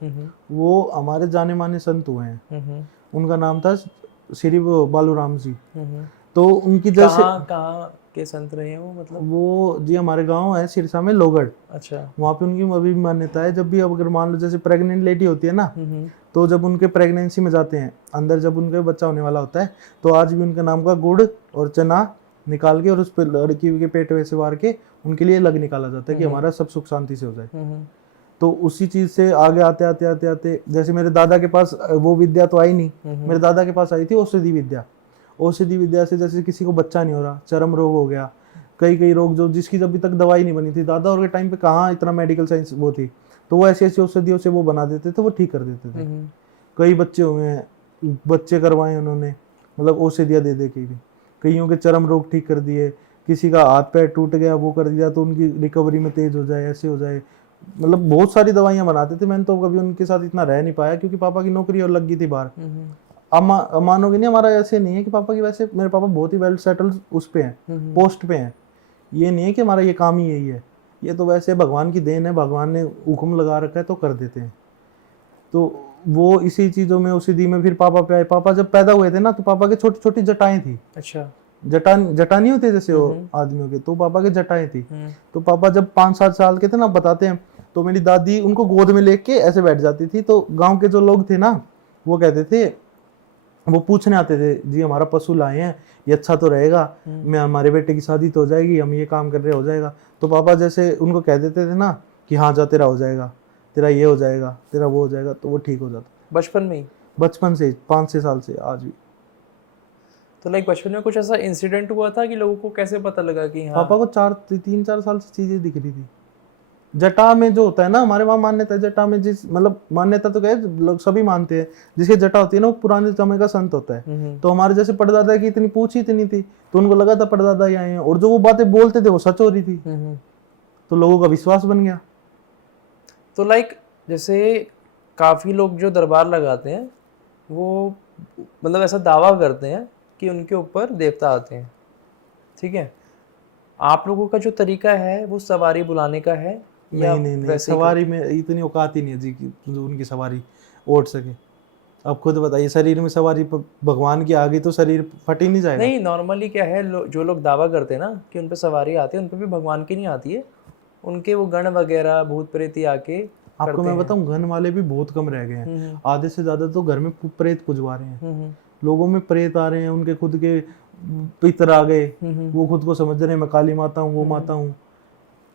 वो हमारे जाने माने संत हुए हैं। उनका नाम था श्री बालूराम जी। तो उनकी जैसे कहाँ के संत रहे हैं वो, मतलब? वो जी हमारे गांव है सिरसा में लोगढ़। अच्छा। वहाँ पे उनकी अभी भी मान्यता है, जब भी अब अगर मान लो जैसे प्रेग्नेंट लेडी होती है ना, तो जब उनके प्रेगनेंसी में जाते हैं अंदर, जब उनका बच्चा होने वाला होता है, तो आज भी उनके नाम का गुड़ और चना निकाल के और उस पर लड़की के पेट वैसे वार के उनके लिए लग निकाला जाता है कि हमारा सब सुख शांति से हो जाए। तो उसी चीज से आगे आते आते आते आते जैसे मेरे दादा के पास वो विद्या तो आई नहीं, मेरे दादा के पास आई थी औषधि विद्या। औषधि विद्या से जैसे किसी को बच्चा नहीं हो रहा, चर्म रोग हो गया, कई रोग जो जिसकी अभी तक दवाई नहीं बनी थी, दादा और के टाइम पे कहाँ इतना मेडिकल साइंस वो थी, तो वो ऐसी ऐसी औषधियों से वो बना देते थे, वो ठीक कर देते थे। कई बच्चे हुए हैं, बच्चे करवाए उन्होंने, मतलब औषधियाँ दे दे के भी। कईयों के चर्म रोग ठीक कर दिए, किसी का हाथ पैर टूट गया वो कर दिया तो उनकी रिकवरी में तेज हो जाए, ऐसे हो जाए। मतलब बहुत सारी दवाइयाँ बनाते थे। मैंने तो कभी उनके साथ इतना रह नहीं पाया क्योंकि पापा की नौकरी और लग गई थी बाहर। मानोगे नहीं, हमारा ऐसे नहीं है कि पापा की, वैसे मेरे पापा बहुत ही वेल सेटल्ड उस पे हैं, पोस्ट पे हैं। ये नहीं है कि हमारा ये काम ही यही है, ये तो वैसे भगवान की देन है, भगवान ने हुक्म लगा रखा है तो कर देते हैं। तो वो इसी चीजों में औषधि में फिर पापा पे आए। पापा जब पैदा हुए थे ना, तो पापा के छोटी छोटी जटाएं थी। अच्छा। जटा नहीं होते जैसे वो आदमियों के, तो पापा के जटाएं थी। तो पापा जब 5-7 साल के थे ना, बताते हैं, तो मेरी दादी उनको गोद में लेके ऐसे बैठ जाती थी। तो गांव के जो लोग थे ना, वो कहते थे, वो पूछने आते थे, जी हमारा पशु लाए हैं, ये अच्छा तो रहेगा, मैं हमारे बेटे की शादी तो हो जाएगी, हम ये काम कर रहे हो जाएगा। तो पापा जैसे उनको कह देते थे ना कि हाँ जा, तेरा हो जाएगा, तेरा ये हो जाएगा, तेरा वो हो जाएगा, तो वो ठीक हो जाता। बचपन में ही? बचपन से, 5-6 साल से आज भी। तो लाइक बचपन में कुछ ऐसा इंसिडेंट हुआ था कि लोगों को कैसे पता लगा कि हाँ? पापा को 3-4 साल से चीजें दिख रही थी। जटा में जो होता है ना, हमारे वहाँ मान्यता है, जटा में जिस, मतलब मान्यता तो क्या है, लोग सभी मानते हैं, जिसके जटा होती है ना, वो पुराने समय का संत होता है। तो हमारे जैसे परदादा की इतनी पूछ ही इतनी थी, तो उनको लगा था परदादा ही आए हैं, और जो वो बातें बोलते थे वो सच हो रही थी। तो लोगों का विश्वास बन गया। तो लाइक जैसे काफ़ी लोग जो दरबार लगाते हैं वो मतलब ऐसा दावा करते हैं कि उनके ऊपर देवता आते हैं, ठीक है? आप लोगों का जो तरीका है वो सवारी बुलाने का है? नहीं, सवारी में इतनी औकात ही नहीं है जी कि उनकी सवारी ओढ़ सके। अब खुद बताइए, शरीर में सवारी भगवान की आ गई तो शरीर फट ही नहीं जाएगा। नहीं, नॉर्मली क्या है, जो लोग दावा करते हैं ना कि उन पे सवारी आती है, उन पे भी भगवान की नहीं आती है, उनके वो गण वगैरह भूत प्रेत आके आपको मैं बताऊं, घन वाले भी बहुत कम रह गए हैं। आधे से ज्यादा तो घर में प्रेत पुजवा रहे हैं। लोगों में प्रेत आ रहे हैं, उनके खुद के पितर आ गए, वो खुद को समझ रहे हैं मैं काली माता हूँ, वो माता हूँ।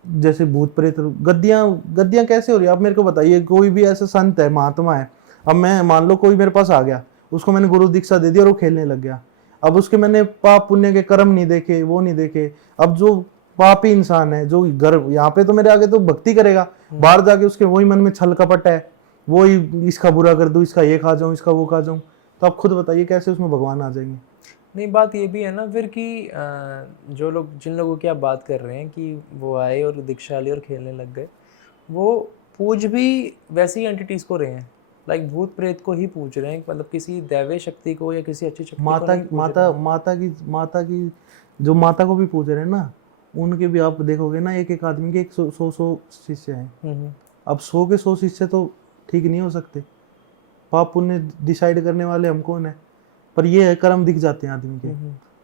जैसे भूत प्रेत गद्दियां गद्दियां कैसे हो रही है, आप मेरे को बताइए। कोई भी ऐसा संत है, महात्मा है, अब मैं मान लो कोई मेरे पास आ गया, उसको मैंने गुरु दीक्षा दे दी और वो खेलने लग गया, अब उसके मैंने पाप पुण्य के कर्म नहीं देखे, वो नहीं देखे, अब जो पापी इंसान है, जो घर यहाँ पे तो मेरे आगे तो भक्ति करेगा, बाहर जाके उसके वही मन में छल कपट है, वही इसका बुरा कर दूं, इसका ये खा जाऊं, इसका वो खा जाऊं, तो आप खुद बताइए कैसे उसमें भगवान आ जाएंगे। नहीं, बात ये भी है ना फिर कि जो लोग, जिन लोगों की आप बात कर रहे हैं कि वो आए और दीक्षा ली और खेलने लग गए, वो पूज भी वैसी एंटिटीज को रहे हैं, लाइक भूत प्रेत को ही पूज रहे हैं, मतलब किसी दैवी शक्ति को या किसी अच्छी शक्ति माता को नहीं पूज रहे हैं। माता की जो माता को भी पूज रहे हैं ना, उनके भी आप देखोगे ना, एक एक आदमी के 100 शिष्य हैं। अब 100 के 100 शिष्य तो ठीक नहीं हो सकते, पाप पुण्य डिसाइड करने वाले हम कौन है, पर ये है कर्म दिख जाते हैं आदमी के।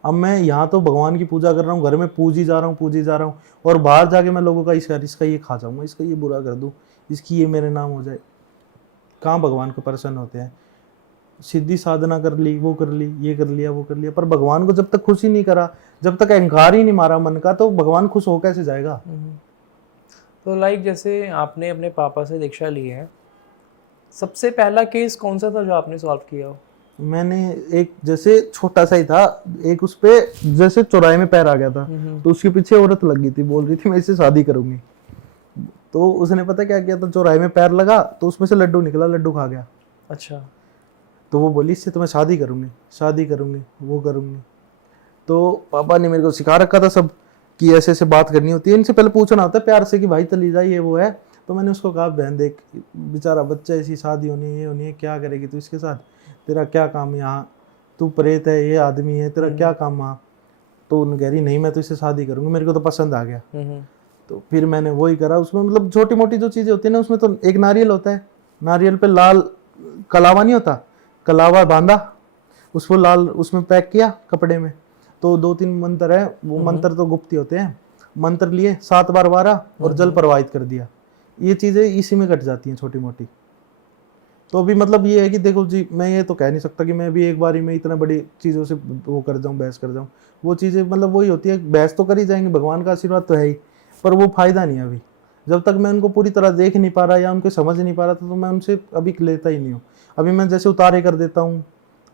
अब मैं यहाँ तो भगवान की पूजा कर रहा हूँ, घर में पूज ही जा रहा हूँ, और बाहर जाके मैं लोगों का इसका ये खा जाऊंगा, इसका ये बुरा कर दूं, इसकी ये मेरे नाम हो जाए। कहाँ भगवान को प्रसन्न होते हैं। सीधी साधना कर ली, वो कर ली, ये कर लिया, वो कर लिया, पर भगवान को जब तक खुश ही नहीं करा, जब तक अहंकार ही नहीं मारा मन का, तो भगवान खुश हो कैसे जाएगा। तो लाइक जैसे आपने अपने पापा से दीक्षा ली है, सबसे पहला केस कौन सा था जो आपने सॉल्व किया हो? मैंने एक जैसे छोटा सा ही था, एक उस पे जैसे चौराहे में पैर आ गया था, तो उसके पीछे औरत लगी थी, बोल रही थी मैं इससे शादी करूंगी। तो उसने पता क्या किया था, चौराहे में पैर लगा तो उसमें से लड्डू निकला, लड्डू खा गया। अच्छा। तो वो बोली इससे तो मैं शादी करूंगी, वो करूंगी। तो पापा ने मेरे को सिखा रखा था सब कि ऐसे ऐसे बात करनी होती है, इनसे पहले पूछना होता है प्यार से कि भाई चली जाए, ये वो है। तो मैंने उसको कहा बहन देख, बेचारा बच्चा, ऐसी शादी होनी है, ये होनी है, क्या करेगी तू इसके साथ, तेरा क्या काम यहाँ, तू प्रेत है, ये आदमी है, तेरा क्या काम वहाँ। तो उन्होंने कह रही नहीं मैं तो इससे शादी करूंगी, मेरे को तो पसंद आ गया। तो फिर मैंने वही करा। उसमें मतलब छोटी मोटी जो चीजें होती है ना, उसमें तो एक नारियल होता है, नारियल पे लाल कलावा नहीं होता, कलावा बांधा, उसको लाल उसमें पैक किया कपड़े में, तो 2-3 मंत्र है, वो मंत्र तो गुप्त होते हैं, मंत्र लिए 7 बार वारा और जल प्रवाहित कर दिया, ये चीजें इसी में कट जाती हैं छोटी मोटी। तो अभी मतलब ये है कि देखो जी, मैं ये तो कह नहीं सकता कि मैं भी एक बारी में इतना बड़ी चीज़ों से वो कर जाऊँ, बहस कर जाऊँ। वो चीज़ें मतलब वही होती है, बहस तो कर ही जाएंगे, भगवान का आशीर्वाद तो है ही, पर वो फायदा नहीं है अभी। जब तक मैं उनको पूरी तरह देख नहीं पा रहा या उनको समझ नहीं पा रहा था, तो मैं उनसे अभी लेता ही नहीं हूँ। अभी मैं जैसे उतारे कर देता हूँ,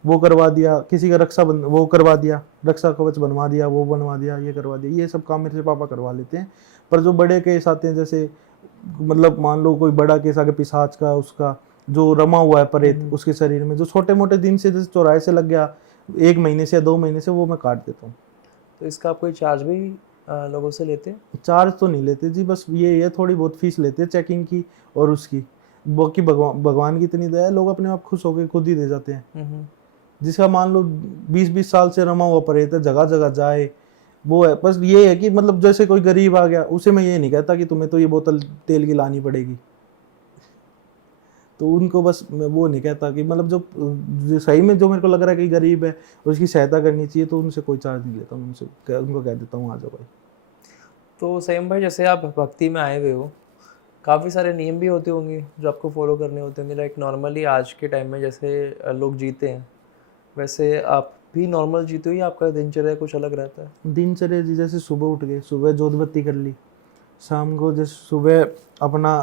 वो करवा दिया, किसी का वो करवा दिया, रक्षा कवच बनवा दिया, वो बनवा दिया, ये करवा दिया, ये सब काम मेरे से पापा करवा लेते हैं। पर जो बड़े केस आते हैं, जैसे मतलब मान लो कोई बड़ा केस आगे पिशाच का, उसका जो रमा हुआ है प्रेत उसके शरीर में, जो छोटे मोटे दिन से जैसे चौराहे से लग गया 1 महीने से या 2 महीने से, वो मैं काट देता हूँ। तो इसका आप कोई चार्ज भी लोगों से लेते हैं? चार्ज तो नहीं लेते जी, बस ये थोड़ी बहुत फीस लेते हैं चेकिंग की और उसकी, बाकी भगवान की इतनी दया है, लोग अपने आप खुश होकर खुद ही दे जाते हैं। जिसका मान लो 20-20 साल से रमा हुआ प्रेत है, जगह जगह जाए, वो है। बस ये है कि मतलब जैसे कोई गरीब आ गया, उसे मैं ये नहीं कहता कि तुम्हें तो ये बोतल तेल की लानी पड़ेगी, तो उनको बस मैं वो नहीं कहता कि मतलब जो सही में जो मेरे को लग रहा है कि गरीब है और उसकी सहायता करनी चाहिए, तो उनसे कोई चार्ज नहीं लेता, उनको कह देता हूँ आ जाओ भाई। तो संयम भाई, जैसे आप भक्ति में आए हुए हो, काफ़ी सारे नियम भी होते होंगे जो आपको फॉलो करने होते होंगे, लाइक नॉर्मली आज के टाइम में जैसे लोग जीते हैं, वैसे आप भी नॉर्मल जीते हो या आपका दिनचर्या कुछ अलग रहता है? दिनचर्या जी, जैसे सुबह उठ गए, सुबह जोत बत्ती कर ली, शाम को जैसे सुबह अपना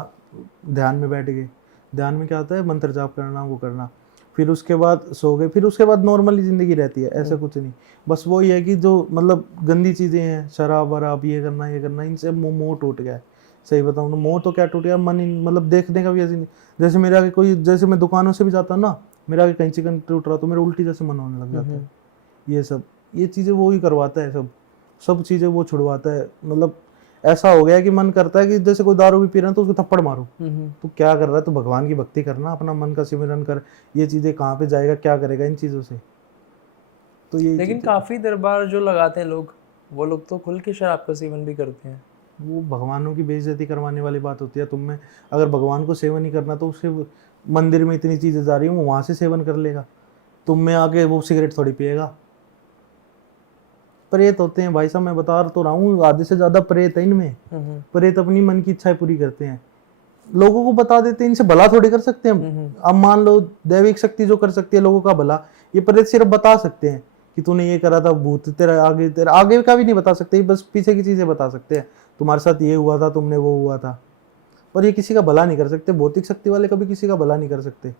ध्यान में बैठ गए, ध्यान में क्या होता है, मंत्र जाप करना, वो करना, फिर उसके बाद सो गए, फिर उसके बाद नॉर्मली ज़िंदगी रहती है, ऐसा कुछ नहीं। बस वो ये है कि जो मतलब गंदी चीज़ें हैं, शराब वराब, ये करना, इनसे मोह टूट गया है। सही बताऊँ तो मोह तो क्या टूट गया, मन ही मतलब देखने का भी ऐसे नहीं। जैसे मेरे आगे कोई, जैसे मैं दुकानों से भी जाता हूँ ना, मेरे आगे कहीं चिकन टूट रहा तो मेरे उल्टी जैसे मन होने लग जाता है। ये चीज़ें वो ही करवाता है, सब चीज़ें वो छुड़वाता है। मतलब ऐसा हो गया कि मन करता है कि जैसे कोई दारू भी पी रहा है तो उसको थप्पड़ मारो। तो क्या कर रहा है, तो भगवान की भक्ति करना, अपना मन का सिमरन कर, ये चीज़ें कहाँ पे जाएगा, क्या करेगा इन चीज़ों से। तो ये लेकिन काफ़ी दरबार जो लगाते हैं लोग, वो लोग तो खुल के शराब का सेवन भी करते हैं। वो भगवानों की बेइज्जती करवाने वाली बात होती है। तुम में अगर भगवान को सेवन नहीं करना, तो उसे मंदिर में इतनी चीज़ें जा रही हूँ, वहाँ से सेवन कर लेगा। तुम में आके वो सिगरेट थोड़ी पिएगा। प्रेत होते हैं भाई साहब, मैं बता तो रहा हूँ, आधे से ज्यादा प्रेत है इनमें। प्रेत अपनी मन की इच्छाएं पूरी करते हैं, लोगों को बता देते हैं, इनसे भला थोड़ी कर सकते हैं। अब मान लो दैविक शक्ति जो कर सकती है लोगों का भला, ये प्रेत सिर्फ बता सकते हैं कि तूने ये करा था, भूत तेरा आगे का भी नहीं बता सकते, बस पीछे की चीजें बता सकते हैं। तुम्हारे साथ ये हुआ था, तुमने वो हुआ था। पर ये किसी का भला नहीं कर सकते, भौतिक शक्ति वाले कभी किसी का भला नहीं कर सकते।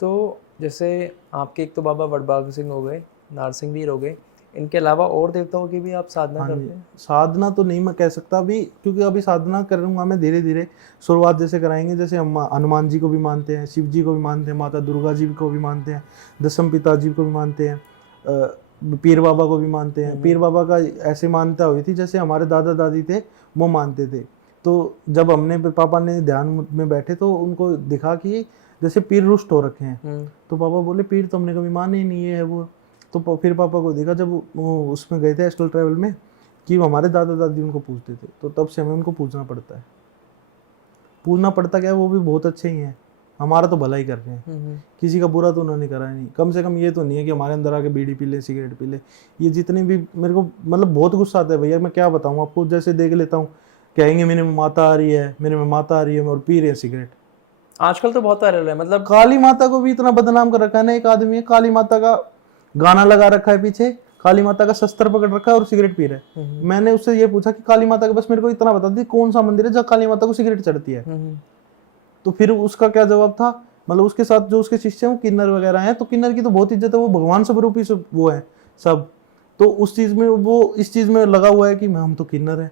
तो जैसे आपके एक तो बाबा वडभाग सिंह हो गए, नारसिंह वीर हो गए, इनके अलावा और देवताओं की भी आप साधना हाँ करते जी, हैं? साधना तो नहीं मैं कह सकता अभी, क्योंकि अभी साधना करूंगा मैं धीरे धीरे। शुरुआत जैसे कराएंगे, जैसे हम हनुमान जी को भी मानते हैं, शिव जी को भी मानते हैं, माता दुर्गा जी को भी मानते हैं, दशम पिता जी को भी मानते हैं, पीर बाबा को भी मानते हैं। पीर बाबा का ऐसे मान्यता हुई थी, जैसे हमारे दादा दादी थे वो मानते थे। तो जब हमने पापा ने ध्यान में बैठे तो उनको दिखा कि जैसे पीर रुष्ट हो रखे हैं, तो पापा बोले पीर तो हमने कभी माने ही नहीं है वो। तो फिर पापा को देखा जब वो उसमें गए थे एस्ट्रल ट्रैवल में, कि हमारे दादा दादी उनको पूछते थे, तो तब से हमें उनको पूछना पड़ता है। पूछना पड़ता क्या है, वो भी बहुत अच्छे ही हैं, हमारा तो भला ही कर रहे हैं, किसी का बुरा तो उन्होंने करा नहीं। कम से कम ये तो नहीं है कि हमारे अंदर आके बीड़ी पी ले, सिगरेट पी ले। ये जितने भी मेरे को मतलब बहुत गुस्सा आता है भैया, मैं क्या बताऊँ आपको। जैसे देख लेता हूँ, कहेंगे मेरे में माता आ रही है, मेरे में माता आ रही है, और पी रहे हैं सिगरेट। आजकल तो बहुत वायरल है, मतलब काली माता को भी इतना बदनाम कर रखा है ना एक आदमी है, काली माता का गाना लगा रखा है पीछे, काली माता का शस्त्र पकड़ रखा है और सिगरेट पी रहा है। मैंने उससे ये पूछा कि काली माता का बस मेरे को इतना बता दी कौन सा मंदिर है जहाँ काली माता को सिगरेट चढ़ती है। तो फिर उसका क्या जवाब था, मतलब उसके साथ जो उसके शिष्य हैं वो किन्नर वगैरह हैं, तो किन्नर की तो बहुत इज्जत है, वो भगवान स्वरूप ही वो है सब। तो उस चीज में वो इस चीज में लगा हुआ है कि हम तो किन्नर है।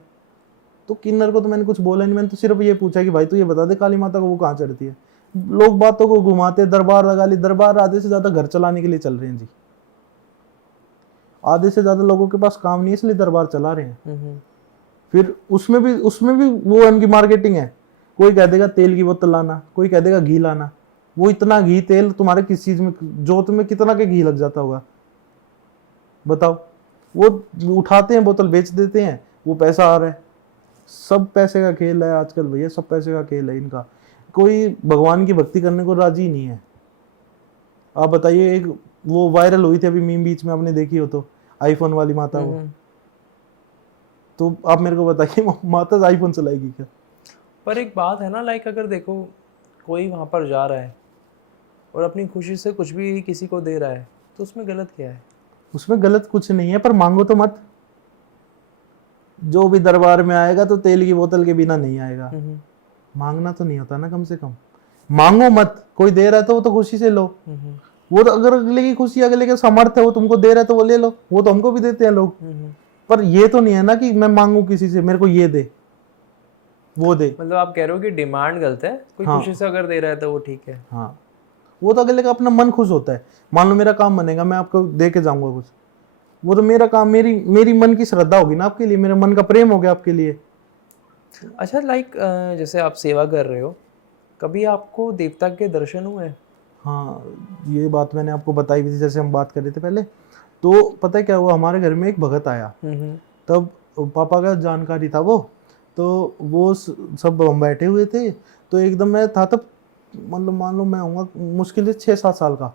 तो किन्नर को तो मैंने कुछ बोला नहीं, मैंने तो सिर्फ ये पूछा कि भाई तू ये बता दे काली माता को वो कहाँ चढ़ती है। लोग बातों को घुमाते, दरबार लगा ली, दरबार आधे से ज्यादा घर चलाने के लिए चल रहे हैं जी। आधे से ज्यादा लोगों के पास काम नहीं है, इसलिए दरबार चला रहे हैं। फिर उसमें भी वो उनकी मार्केटिंग है। कोई कह देगा तेल की बोतल लाना, कोई कह देगा घी लाना। वो इतना घी तेल तुम्हारे किस चीज में, जोत में कितना के घी लग जाता होगा बताओ। वो उठाते हैं बोतल बेच देते हैं, वो पैसा आ रहा है। सब पैसे का खेल है आजकल भैया, सब पैसे का खेल है इनका। कोई भगवान की भक्ति करने को राजी नहीं है। आप बताइए, एक वो वायरल हुई थी अभी मीम बीच में, आपने देखी हो तो, आईफोन वाली माता वो। तो आप मेरे को बताइए माता आईफोन चलाएगी क्या? पर एक बात है ना, लाइक अगर देखो कोई वहाँ पर जा रहा है और अपनी खुशी से कुछ भी किसी को दे रहा है, तो उसमें गलत क्या है? उसमें गलत कुछ नहीं है, पर मांगो तो मत। जो भी दरबार में आएगा तो तेल की बोतल के बिना नहीं आएगा। मांगना तो नहीं होता ना, कम से कम मांगो मत। कोई दे रहा है तो वो तो खुशी से लो। वो तो अगर अगले की खुशी, अगले के समर्थ है, वो तुमको दे रहा है तो वो ले लो। वो तो हमको भी देते हैं लोग। पर ये तो नहीं है ना कि मैं मांगू किसी से मेरे को ये दे वो दे। मतलब आप कह रहे हो कि डिमांड गलत है, कोई खुशी से अगर दे रहा है तो वो ठीक है। हाँ, वो तो अगले का अपना मन खुश होता है। मान लो मेरा काम बनेगा, मैं आपको दे के जाऊंगा कुछ, वो तो मेरा काम, मेरी मन की श्रद्धा होगी ना आपके लिए, मेरे मन का प्रेम हो गया आपके लिए। अच्छा, लाइक जैसे आप सेवा कर रहे हो, कभी आपको देवता के दर्शन हुए? हाँ, ये बात मैंने आपको बताई भी थी, जैसे हम बात कर रहे थे पहले। तो पता है क्या हुआ, हमारे घर में एक भगत आया। तब पापा का जानकारी था वो, तो वो सब हम बैठे हुए थे। तो एकदम मैं था तब, मतलब मान लो मैं होऊंगा मुश्किल से 6-7 साल का।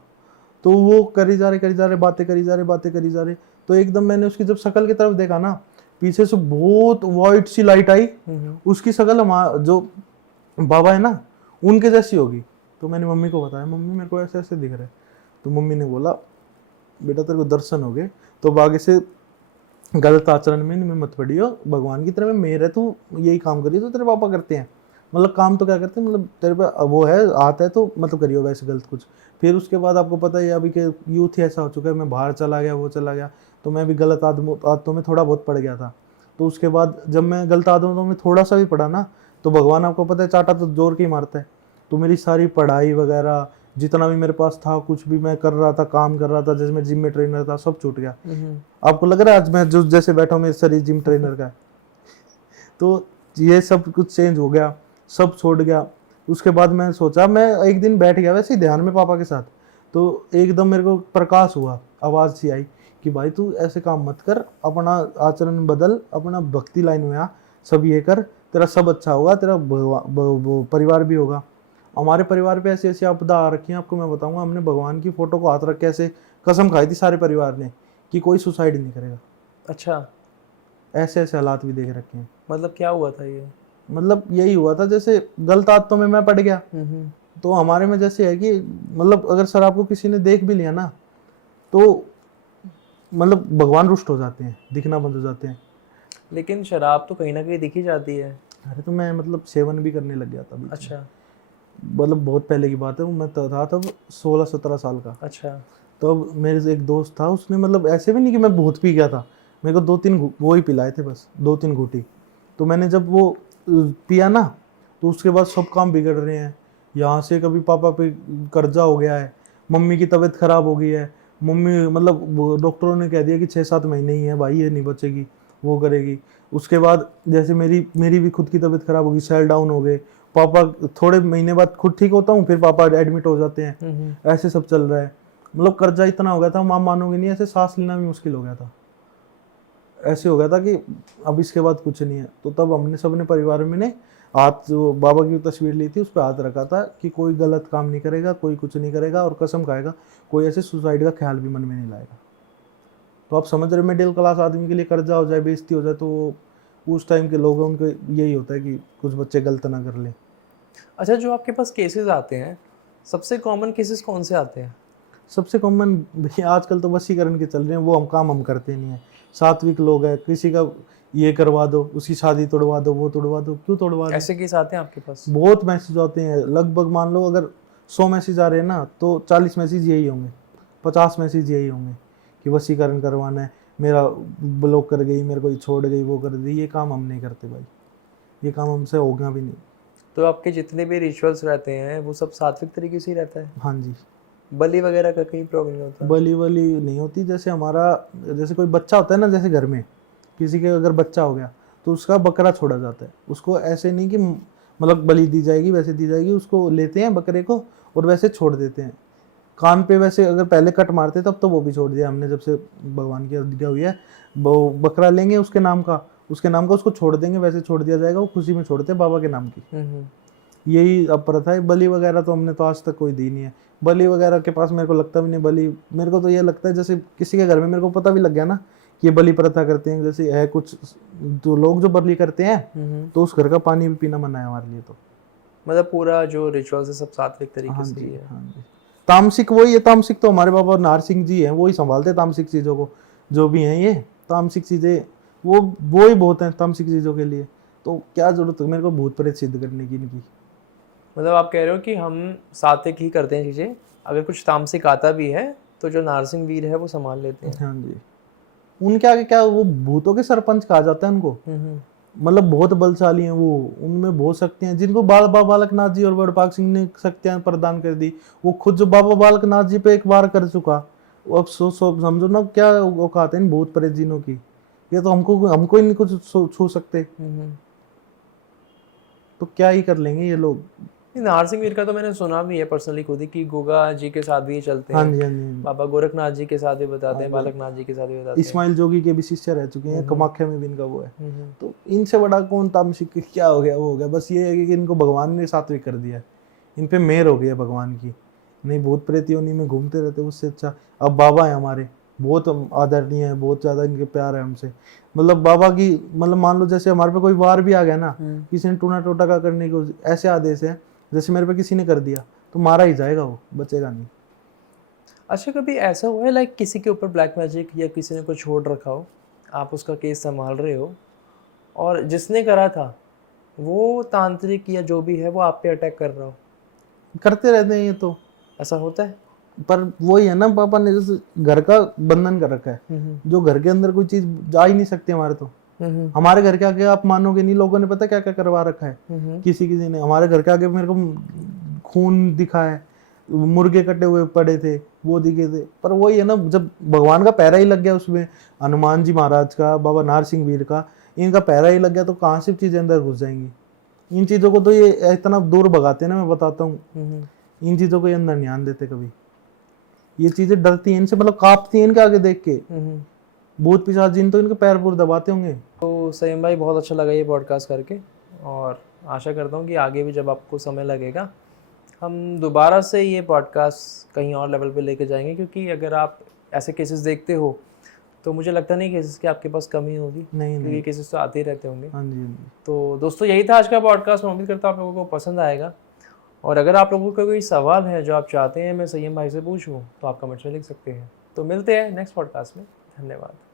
तो वो करी जा रहे बातें करी जा रहे। तो एकदम मैंने उसकी जब शक्ल की तरफ देखा ना, पीछे से बहुत वाइट सी लाइट आई। उसकी शक्ल जो बाबा है ना उनके जैसी होगी। तो मैंने मम्मी को बताया, मम्मी मेरे को ऐसे ऐसे दिख रहा है। तो मम्मी ने बोला बेटा तेरे को दर्शन हो गए, तो आगे से गलत आचरण में मत पड़ियो, भगवान की तरफ मेर है, तू यही काम करिए तो तेरे पापा करते हैं। मतलब काम तो क्या करते हैं, मतलब तेरे पे वो है आता है तो मतलब करियो वैसे गलत कुछ। फिर उसके बाद आपको पता है अभी के यूथ ही ऐसा हो चुका है, मैं बाहर चला गया, वो चला गया, तो मैं भी गलत आदतों में थोड़ा बहुत पड़ गया था। तो उसके बाद जब मैं गलत आदतों में थोड़ा सा भी पड़ा ना, तो भगवान आपको पता है चाटा तो जोर के ही मारता है। तो मेरी सारी पढ़ाई वगैरह जितना भी मेरे पास था, कुछ भी मैं कर रहा था, काम कर रहा था, जैसे मैं जिम में ट्रेनर था, सब छूट गया। आपको लग रहा है आज मैं जो जैसे बैठा हूँ मेरे शरीर जिम ट्रेनर का? तो ये सब कुछ चेंज हो गया, सब छोड़ गया। उसके बाद मैं सोचा, मैं एक दिन बैठ गया वैसे ही ध्यान में पापा के साथ, तो एकदम मेरे को प्रकाश हुआ, आवाज़ सी आई कि भाई तू ऐसे काम मत कर, अपना आचरण बदल, अपना भक्ति लाइन में आ, सब ये कर, तेरा सब अच्छा होगा, तेरा परिवार भी होगा। हमारे परिवार पे ऐसी ऐसी आपदा आ रखी है, आपको मैं बताऊंगा। हमने भगवान की फोटो को हाथ रख के ऐसे कसम खाई थी सारे परिवार ने कि कोई सुसाइड नहीं करेगा। अच्छा, ऐसे ऐसे हालात भी देख रखे हैं। मतलब क्या हुआ था ये? मतलब यही हुआ था, जैसे गलत आदतों में मैं पड़ गया। तो हमारे में जैसे है कि मतलब अगर सर आपको किसी ने देख भी लिया ना, तो मतलब भगवान रुष्ट हो जाते हैं, दिखना बंद हो जाते हैं। लेकिन शराब तो कहीं ना कहीं दिखी जाती है। अरे तो मैं मतलब सेवन भी करने लग गया था बीच में। अच्छा मतलब बहुत पहले की बात है, वो मैं था तब 16-17 साल का। अच्छा। तो अब मेरे से एक दोस्त था, उसने मतलब ऐसे भी नहीं कि मैं बहुत पी गया था, मेरे को 2-3 वो ही पिलाए थे बस, 2-3 घूंटी। तो मैंने जब वो पिया ना, तो उसके बाद सब काम बिगड़ रहे हैं। यहाँ से कभी पापा पे कर्जा हो गया है, मम्मी की तबीयत खराब हो गई है, मम्मी मतलब डॉक्टरों ने कह दिया कि 6-7 महीने ही है भाई, ये नहीं बचेगी, वो करेगी। उसके बाद जैसे मेरी भी खुद की तबीयत खराब होगी, सेल डाउन हो गए पापा, थोड़े महीने बाद खुद ठीक होता हूँ, फिर पापा एडमिट हो जाते हैं। ऐसे सब चल रहा है, मतलब कर्जा इतना हो गया था, माँ मानोगे नहीं, ऐसे सांस लेना भी मुश्किल हो गया था। ऐसे हो गया था कि अब इसके बाद कुछ नहीं है। तो तब हमने सबने परिवार में ने हाथ, जो बाबा की तस्वीर ली थी उस पर हाथ रखा था कि कोई गलत काम नहीं करेगा, कोई कुछ नहीं करेगा, और कसम खाएगा कोई ऐसे सुसाइड का ख्याल भी मन में नहीं लाएगा। तो आप समझ रहे, मिडिल क्लास आदमी के लिए कर्जा हो जाए, बेइज्जती हो जाए, तो उस टाइम के लोग उनको यही होता है कि कुछ बच्चे गलत ना कर ले। अच्छा, जो आपके पास केसेस आते हैं, सबसे कॉमन केसेस कौन से आते हैं? सबसे कॉमन भैया आजकल तो वशीकरण के चल रहे हैं, वो हम करते नहीं है। सात्विक लोग हैं, किसी का ये करवा दो, उसकी शादी तोड़वा दो, वो तोड़वा दो, क्यों तोड़वा दो? ऐसे केस आते हैं आपके पास? बहुत मैसेज आते हैं, लगभग मान लो अगर 100 मैसेज आ रहे हैं ना, तो 40 मैसेज यही होंगे, 50 मैसेज यही होंगे कि वशीकरण करवाना है, मेरा ब्लॉक कर गई, मेरे को छोड़ गई, वो कर दी। ये काम हम नहीं करते भाई, ये काम हमसे होगा भी नहीं। तो आपके जितने भी रिचुअल्स रहते हैं वो सब सात्विक तरीके से ही रहता है? हाँ जी। बलि वगैरह का कहीं प्रॉब्लम होता है? बली वली नहीं होती। जैसे हमारा, जैसे कोई बच्चा होता है ना, जैसे घर में किसी के अगर बच्चा हो गया, तो उसका बकरा छोड़ा जाता है। उसको ऐसे नहीं कि मतलब बलि दी जाएगी, वैसे दी जाएगी, उसको लेते हैं बकरे को और वैसे छोड़ देते हैं। कान पे वैसे अगर पहले कट मारते तब तो वो भी छोड़ दिया हमने, जब से भगवान की आज्ञा हुई है। वो बकरा लेंगे उसके नाम का उसको छोड़ देंगे, वैसे छोड़ दिया जाएगा, वो खुशी में छोड़ते हैं बाबा के नाम की। यही अब प्रथा है। बलि वगैरह तो हमने तो आज तक कोई दी नहीं है। बलि वगैरह के पास मेरे को लगता भी नहीं बलि। मेरे को तो ये लगता है जैसे किसी के घर में मेरे को पता भी लग गया ना कि ये बलि प्रथा करते हैं, जैसे है कुछ जो लोग जो बलि करते हैं, तो उस घर का पानी भी पीना मना है हमारे लिए। तो मतलब पूरा जो रिचुअल्स है सब सात्विक तरीके हाँ से जी, ही है। हाँ जी। तामसिक वही है, तामसिक तो हमारे बाबा नारसिंह जी हैं, वो ही संभालते हैं तामसिक चीज़ों को। जो भी हैं ये तामसिक चीज़ें, वो ही बहुत हैं तामसिक चीज़ों के लिए। तो क्या जरूरत है मेरे को भूत प्रेत सिद्ध करने की इनकी? मतलब आप कह रहे हो कि हम सात्विक ही करते हैं चीज़ें, अगर कुछ तामसिक आता भी है तो जो नारसिंह वीर है वो संभाल लेते हैं। हाँ जी। उनके आगे क्या, वो भूतों के सरपंच कहा जाता है उनको। मतलब बहुत बलशाली हैं वो, उनमें बहुत शक्तियां हैं, जिनको बाबा बालकनाथ जी और वडपाग सिंह ने शक्तियां प्रदान कर दी। वो खुद जो बाबा बालकनाथ जी पे एक बार कर चुका, वो अब समझो ना क्या औकात है इन भूत प्रेत जिनों की। ये तो हमको ही नहीं कुछ छू सकते, तो क्या ही कर लेंगे ये लोग। नारसिंह वीर का तो मैंने सुना भी है पर्सनली खुद ही, कि गोगा जी के साथ भी ये चलते हाँ हैं। जी, हाँ जी, हाँ जी। बाबा गोरखनाथ जी के साथ भी बताते हैं, बालकनाथ जी के साथ भी बताते हैं। इस्माइल जोगी के भी शिष्य रह चुके हैं, कामाख्या में भी इनका वो है। तो इनसे बड़ा कौन तामसिक, क्या हो गया वो हो गया। बस ये है कि इनको भगवान ने सात्विक कर दिया, इन पे मेहर हो गया भगवान की। नहीं भूत प्रेत योनि में घूमते रहते, उससे अच्छा अब बाबा है हमारे, बहुत आदरणीय है, बहुत ज्यादा इनके प्यार है हमसे। मतलब बाबा की, मतलब मान लो जैसे हमारे पे कोई वार भी आ गया ना, किसी ने टूना टोटा का करने को, ऐसे आदेश है जैसे मेरे पे किसी ने कर दिया तो मारा ही जाएगा, वो बचेगा नहीं। अच्छा, कभी ऐसा हुआ है लाइक किसी के ऊपर ब्लैक मैजिक या किसी ने कुछ छोड़ रखा हो, आप उसका केस संभाल रहे हो और जिसने करा था वो तांत्रिक या जो भी है वो आप पे अटैक कर रहा हो? करते रहते हैं ये तो, ऐसा होता है? पर वही है ना, पापा ने जैसे घर का बंधन कर रखा है, जो घर के अंदर कोई चीज जा ही नहीं सकती हमारे। तो हमारे घर के आगे आप मानोगे नहीं, लोगों ने पता क्या क्या करवा रखा है। किसी ने हमारे घर के आगे मेरे को खून दिखा है, मुर्गे कटे हुए पड़े थे, वो दिखे थे। पर वही है ना, जब भगवान का पैरा ही लग गया उसमें, हनुमान जी महाराज का, बाबा नारसिंह वीर का, इनका पैरा ही लग गया, तो कहाँ से चीजें अंदर घुस जाएंगी। इन चीजों को तो ये इतना दूर भगाते हैं ना, मैं बताता हूँ, इन चीजों को ये अंदर नहीं आने देते कभी। ये चीजें डरती हैं इनसे, मतलब कांपती हैं इनके आगे देख के। भूत पिशाच जिन तो इनके पैर पूर दबाते होंगे। तो सईम भाई, बहुत अच्छा लगा ये पॉडकास्ट करके, और आशा करता हूँ कि आगे भी जब आपको समय लगेगा हम दोबारा से ये पॉडकास्ट कहीं और लेवल पे लेके जाएंगे, क्योंकि अगर आप ऐसे केसेस देखते हो तो मुझे लगता नहीं केसेस की आपके पास कमी होगी, क्योंकि केसेस तो आते ही रहते होंगे। हाँ जी। तो दोस्तों, यही था आज का पॉडकास्ट। मैं उम्मीद करता हूँ आप लोगों को पसंद आएगा, और अगर आप लोगों का कोई सवाल है जो आप चाहते हैं मैं सईम भाई से पूछूं तो आप कमेंट्स में लिख सकते हैं। तो मिलते हैं नेक्स्ट पॉडकास्ट में। धन्यवाद।